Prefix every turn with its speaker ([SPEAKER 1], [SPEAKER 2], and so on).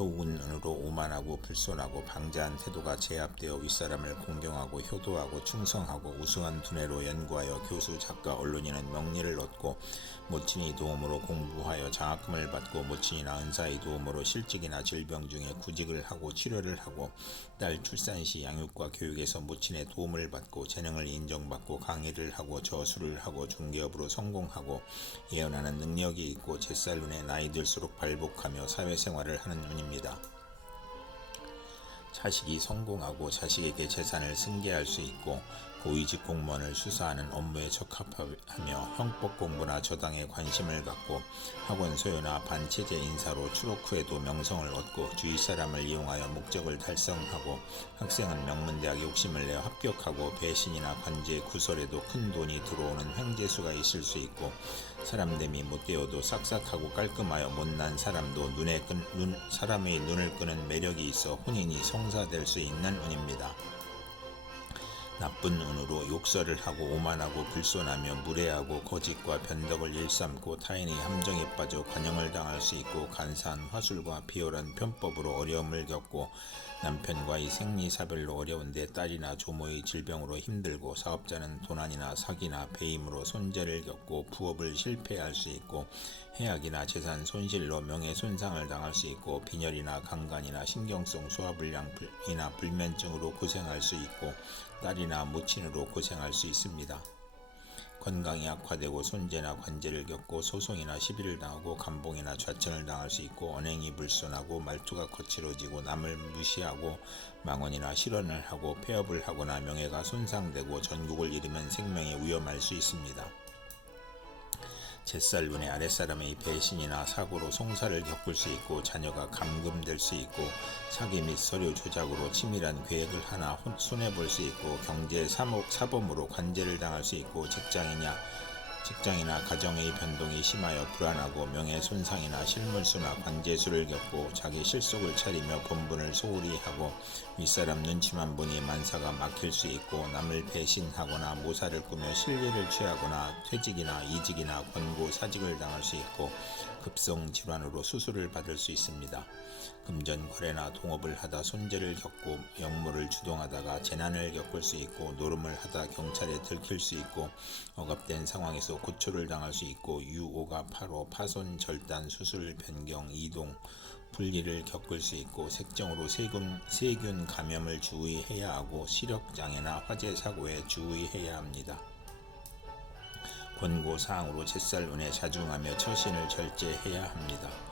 [SPEAKER 1] 운으로 오만하고 불손하고 방자한 태도가 제압되어 윗사람을 공경하고 효도하고 충성하고 우수한 두뇌로 연구하여 교수, 작가, 언론인은 명리를 얻고 모친이 도움으로 공부하여 장학금을 받고 모친이나 은사의 도움으로 실직이나 질병 중에 구직을 하고 치료를 하고 딸 출산 시 양육과 교육에서 모친의 도움을 받고 재능을 인정받고 강의를 하고 저수를 하고 중개업으로 성공하고 예언하는 능력이 있고 제살눈에 나이 들수록 발복하며 사회생활을 하는 운 입니다. 자식이 성공하고 자식에게 재산을 승계할 수 있고 고위직 공무원을 수사하는 업무에 적합하며 형법 공부나 저당에 관심을 갖고 학원 소유나 반체제 인사로 출업 후에도 명성을 얻고 주위 사람을 이용하여 목적을 달성하고 학생은 명문대학에 욕심을 내어 합격하고 배신이나 관제 구설에도 큰 돈이 들어오는 횡재수가 있을 수 있고 사람됨이 못되어도 싹싹하고 깔끔하여 못난 사람도 눈에 끈, 눈, 사람의 눈을 끄는 매력이 있어 혼인이 성사될 수 있는 운입니다. 나쁜 운으로 욕설을 하고 오만하고 불손하며 무례하고 거짓과 변덕을 일삼고 타인의 함정에 빠져 관용을 당할 수 있고 간사한 화술과 비열한 편법으로 어려움을 겪고 남편과의 생리사별로 어려운데 딸이나 조모의 질병으로 힘들고 사업자는 도난이나 사기나 배임으로 손재를 겪고 부업을 실패할 수 있고 해악이나 재산 손실로 명예 손상을 당할 수 있고 빈혈이나 강간이나 신경성 소화불량이나 불면증으로 고생할 수 있고 딸이나 모친으로 고생할 수 있습니다. 건강이 악화되고 손재나 관제를 겪고 소송이나 시비를 당하고 감봉이나 좌천을 당할 수 있고 언행이 불손하고 말투가 거칠어지고 남을 무시하고 망언이나 실언을 하고 폐업을 하거나 명예가 손상되고 전국을 잃으면 생명이 위험할 수 있습니다. 제살눈의 아랫사람의 배신이나 사고로 송사를 겪을 수 있고 자녀가 감금될 수 있고 사기 및 서류 조작으로 치밀한 계획을 하나 혼- 손해볼 수 있고 경제 사모, 사범으로 관제를 당할 수 있고 직장이냐 직장이나 가정의 변동이 심하여 불안하고 명예 손상이나 실물수나 관제수를 겪고 자기 실속을 차리며 본분을 소홀히 하고 윗사람 눈치만 보니 만사가 막힐 수 있고 남을 배신하거나 모사를 꾸며 실리를 취하거나 퇴직이나 이직이나 권고 사직을 당할 수 있고 급성 질환으로 수술을 받을 수 있습니다. 금전 거래나 동업을 하다 손재를 겪고 역모를 주동하다가 재난을 겪을 수 있고 노름을 하다 경찰에 들킬 수 있고 억압된 상황에서 고초를 당할 수 있고 유오가 파로 파손 절단 수술 변경 이동 분리를 겪을 수 있고 색정으로 세균, 세균 감염을 주의해야 하고 시력 장애나 화재 사고에 주의해야 합니다. 권고 사항으로 제살운에 자중하며 처신을 절제해야 합니다.